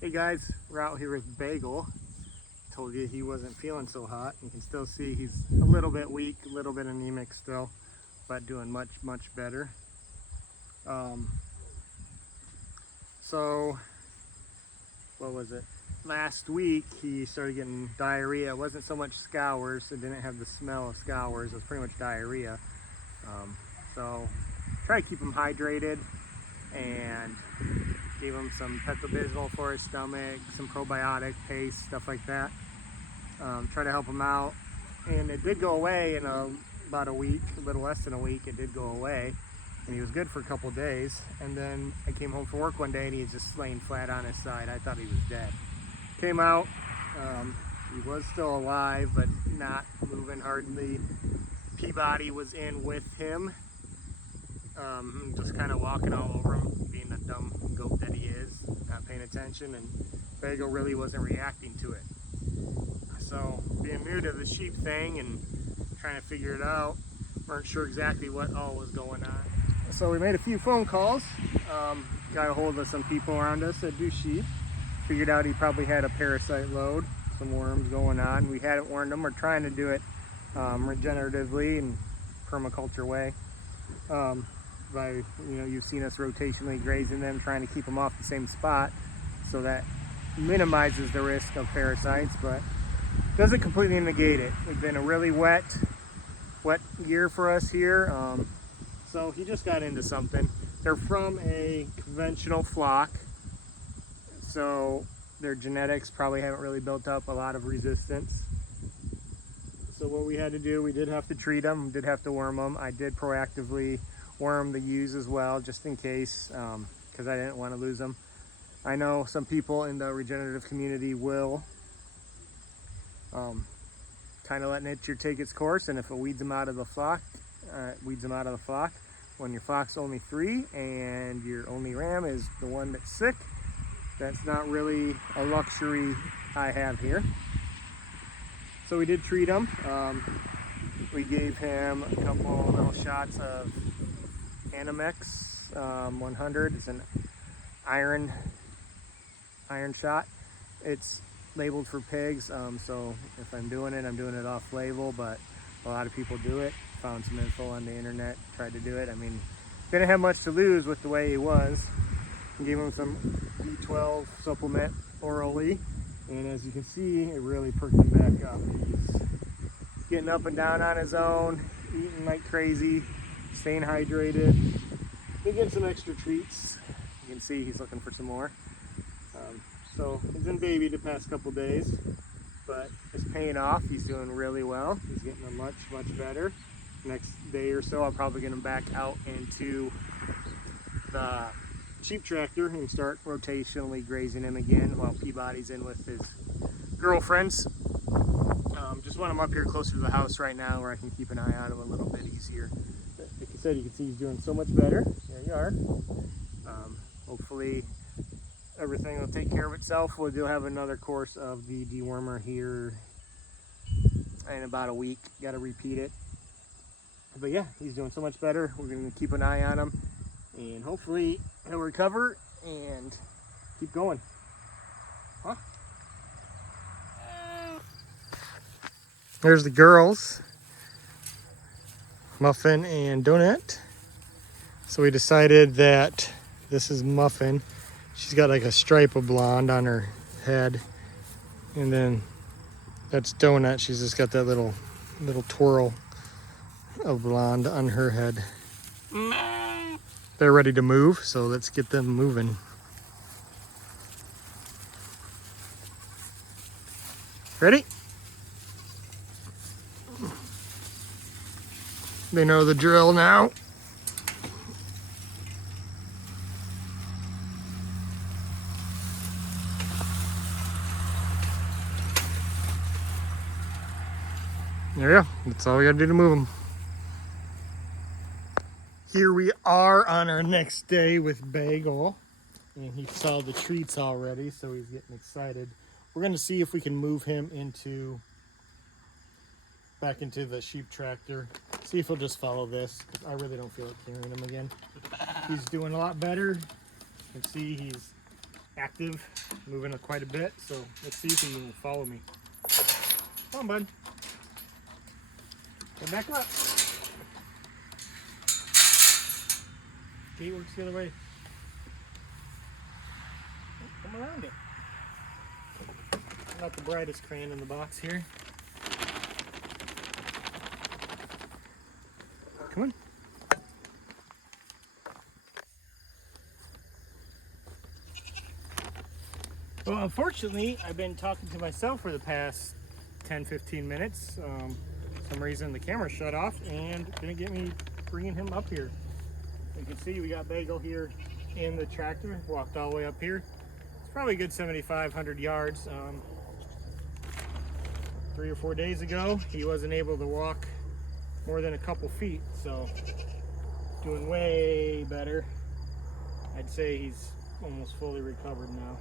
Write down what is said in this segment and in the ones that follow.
Hey guys, we're out here with Bagel. Told you he wasn't feeling so hot. You can still see he's a little bit weak, a little bit anemic still, but doing much better. So what was it? Last week he started getting diarrhea. It wasn't so much scours. It didn't have the smell of scours. It was pretty much diarrhea. So try to keep him hydrated and gave him some Pepto-Bismol for his stomach, some probiotic paste, stuff like that. Try to help him out, and it did go away in about a week, a little less than a week. It did go away, and he was good for a couple days. And then I came home from work one day, and he was just laying flat on his side. I thought he was dead. Came out, he was still alive, but not moving hardly. Peabody was in with him, just kind of walking all over him, being the dumb goat that he is, not paying attention, and Bagel really wasn't reacting to it. So being new to the sheep thing and trying to figure it out, weren't sure exactly what all was going on. So we made a few phone calls, got a hold of some people around us that do sheep, figured out he probably had a parasite load, some worms going on. We hadn't warned them. We're trying to do it regeneratively and permaculture way. You've seen us rotationally grazing them, trying to keep them off the same spot, so that minimizes the risk of parasites, but doesn't completely negate it. It's been a really wet year for us here, so he just got into something. They're from a conventional flock, so their genetics probably haven't really built up a lot of resistance. So what we had to do, we did have to treat them, did have to worm them. I did proactively worm the ewes as well, just in case, because I didn't want to lose them. I know some people in the regenerative community will kind of let nature take its course, and if it weeds them out of the flock, weeds them out of the flock. When your flock's only 3 and your only ram is the one that's sick, that's not really a luxury I have here. So we did treat him. We gave him a couple little shots of Animex 100. It's an iron shot. It's labeled for pigs, so if I'm doing it off label, but a lot of people do it. Found some info on the internet, tried to do it. I mean, didn't have much to lose with the way he was. Gave him some B12 supplement orally, and as you can see, it really perked him back up. He's getting up and down on his own, eating like crazy, staying hydrated. He gets some extra treats. You can see he's looking for some more. So he's been baby the past couple days, but it's paying off. He's doing really well. He's getting much better. Next day or so, I'll probably get him back out into the sheep tractor and start rotationally grazing him again while Peabody's in with his girlfriends. Just want him up here closer to the house right now where I can keep an eye on him a little bit easier. Like I said, you can see he's doing so much better. There you are. Hopefully everything will take care of itself. We'll do have another course of the dewormer here in about a week. Got to repeat it. But yeah, he's doing so much better. We're going to keep an eye on him, and hopefully he'll recover and keep going. Huh? There's the girls, Muffin and Donut. So we decided that this is Muffin. She's got like a stripe of blonde on her head, and then that's Donut. She's just got that little twirl of blonde on her head. They're ready to move, so let's get them moving. Ready? They know the drill now. There you go. That's all we gotta do to move them. Here we are on our next day with Bagel, and he saw the treats already, so he's getting excited. We're gonna see if we can move him back into the sheep tractor. See if he'll just follow this. I really don't feel like carrying him again. He's doing a lot better. You can see he's active, moving quite a bit. So let's see if he will follow me. Come on, bud. Get back up. Gate works the other way. Come around it. Not the brightest crayon in the box here. Come on. Well, unfortunately, I've been talking to myself for the past 10-15 minutes. For some reason the camera shut off and didn't get me bringing him up here. You can see we got Bagel here in the tractor, walked all the way up here. It's probably a good 7,500 yards. 3 or 4 days ago, he wasn't able to walk more than a couple feet, so doing way better. I'd say he's almost fully recovered now.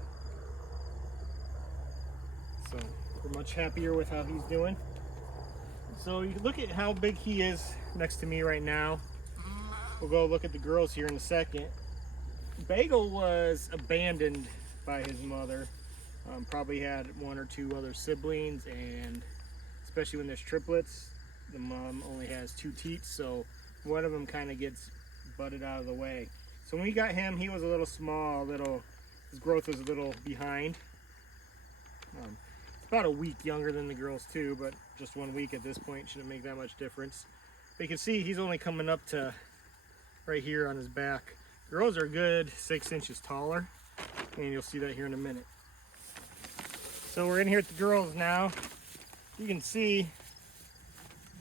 So we're much happier with how he's doing. So you look at how big he is next to me right now. We'll go look at the girls here in a second. Bagel was abandoned by his mother. Probably had 1 or 2 other siblings, and especially when there's triplets, the mom only has 2 teats, so one of them kind of gets butted out of the way. So when we got him, he was a little small, his growth was a little behind. It's about a week younger than the girls too, but just 1 week at this point shouldn't make that much difference. But you can see he's only coming up to right here on his back. Girls are a good 6 inches taller, and you'll see that here in a minute. So we're in here at the girls now. You can see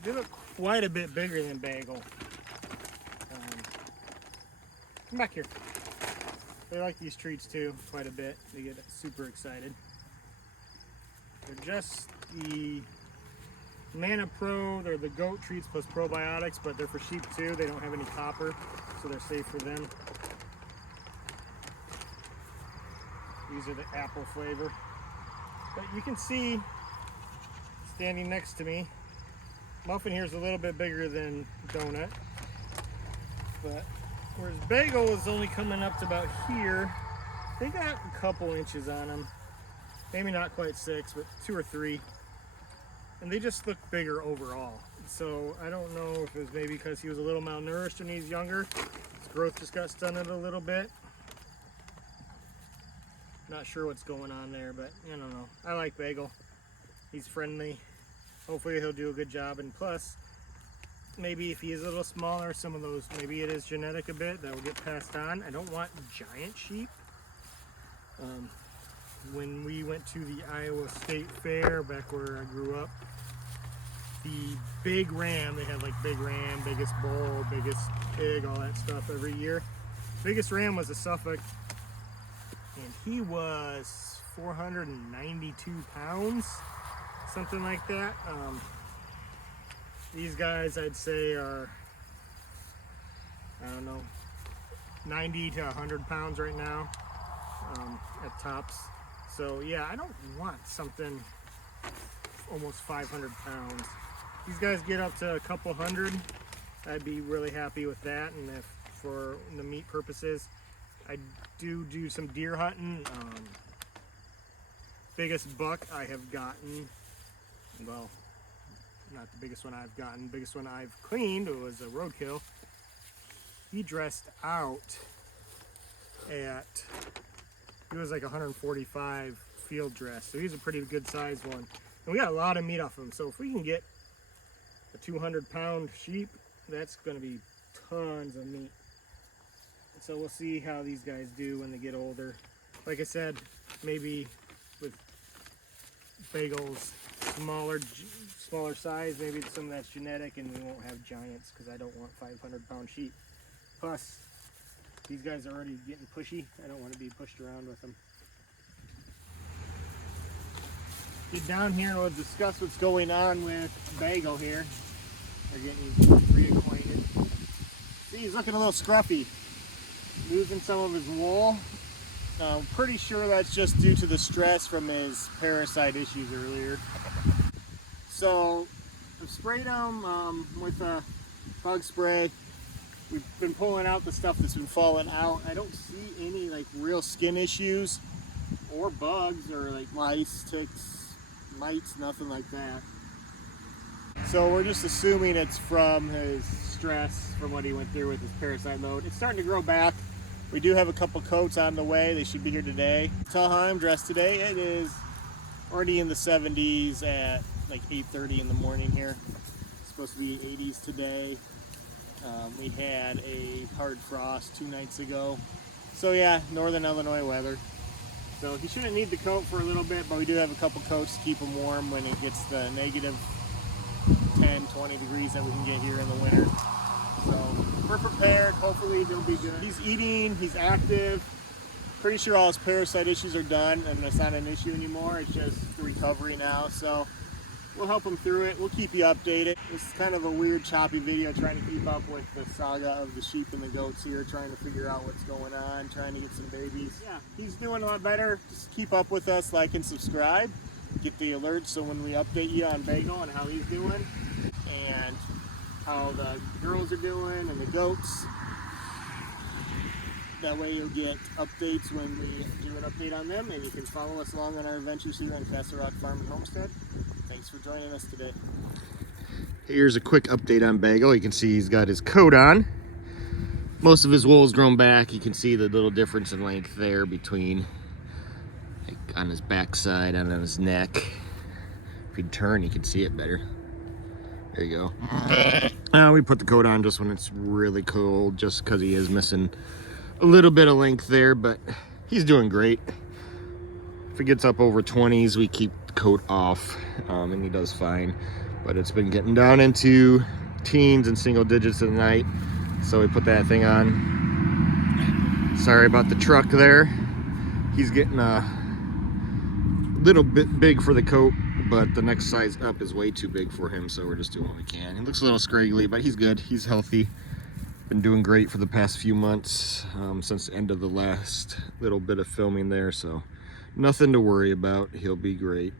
they look quite a bit bigger than Bagel. Come back here. They like these treats too quite a bit. They get super excited. They're just the Mana Pro. They're the goat treats plus probiotics, but they're for sheep too. They don't have any copper, so they're safe for them. These are the apple flavor. But you can see, standing next to me, Muffin here is a little bit bigger than Donut. But whereas Bagel is only coming up to about here, they got a couple inches on them. Maybe not quite 6, but 2 or 3. And they just look bigger overall. So I don't know if it was maybe because he was a little malnourished when he was younger. His growth just got stunted a little bit. Not sure what's going on there, but I don't know. I like Bagel. He's friendly. Hopefully he'll do a good job. And plus, maybe if he is a little smaller, some of those, maybe it is genetic a bit, that will get passed on. I don't want giant sheep. When we went to the Iowa State Fair back where I grew up, the big ram, they had like big ram, biggest bull, biggest pig, all that stuff every year. Biggest ram was a Suffolk, and he was 492 pounds, something like that. These guys I'd say are, I don't know, 90 to 100 pounds right now at tops. So yeah, I don't want something almost 500 pounds. These guys get up to a couple hundred. I'd be really happy with that. And if for the meat purposes, I do some deer hunting. Biggest buck I have gotten, well, not the biggest one I've gotten, biggest one I've cleaned, it was a roadkill. He dressed out at, he was like 145 field dress, so he's a pretty good sized one. And we got a lot of meat off of him, so if we can get a 200-pound sheep, that's going to be tons of meat. So we'll see how these guys do when they get older. Like I said, maybe with Bagel's smaller size, maybe some of that's genetic and we won't have giants, because I don't want 500-pound sheep. Plus, these guys are already getting pushy. I don't want to be pushed around with them. Get down here and we'll discuss what's going on with Bagel here. They're getting reacquainted. See, he's looking a little scruffy. Losing some of his wool. I'm pretty sure that's just due to the stress from his parasite issues earlier. So I've sprayed him with a bug spray. We've been pulling out the stuff that's been falling out. I don't see any like real skin issues. or bugs or like lice, ticks, mites, nothing like that. So we're just assuming it's from his stress, from what he went through with his parasite load. It's starting to grow back. We do have a couple coats on the way. They should be here today. Tell how I'm dressed today. It is already in the 70s at like 8:30 in the morning here. It's supposed to be 80s today. We had a hard frost 2 nights ago. So yeah, northern Illinois weather. So he shouldn't need the coat for a little bit, but we do have a couple coats to keep him warm when it gets the negative 10, 20 degrees that we can get here in the winter. So we're prepared. Hopefully he'll be good. He's eating, he's active. Pretty sure all his parasite issues are done and it's not an issue anymore. It's just the recovery now. So we'll help him through it. We'll keep you updated. This is kind of a weird, choppy video trying to keep up with the saga of the sheep and the goats here, trying to figure out what's going on, trying to get some babies. Yeah, he's doing a lot better. Just keep up with us, like and subscribe. Get the alerts so when we update you on Bagel and how he's doing and how the girls are doing and the goats. That way you'll get updates when we do an update on them, and you can follow us along on our adventures here on Castle Rock Farm and Homestead. Thanks for joining us today. Here's a quick update on Bagel. You can see he's got his coat on. Most of his wool's grown back. You can see the little difference in length there between like on his backside and on his neck. If you turn, you can see it better. There you go. We put the coat on just when it's really cold, just because he is missing a little bit of length there, but he's doing great. If he gets up over 20s, we keep the coat off, and he does fine. But it's been getting down into teens and single digits at night, so we put that thing on. Sorry about the truck there. He's getting a little bit big for the coat, but the next size up is way too big for him, so we're just doing what we can. He looks a little scraggly, but he's good. He's healthy. Been doing great for the past few months, since the end of the last little bit of filming there, so nothing to worry about. He'll be great.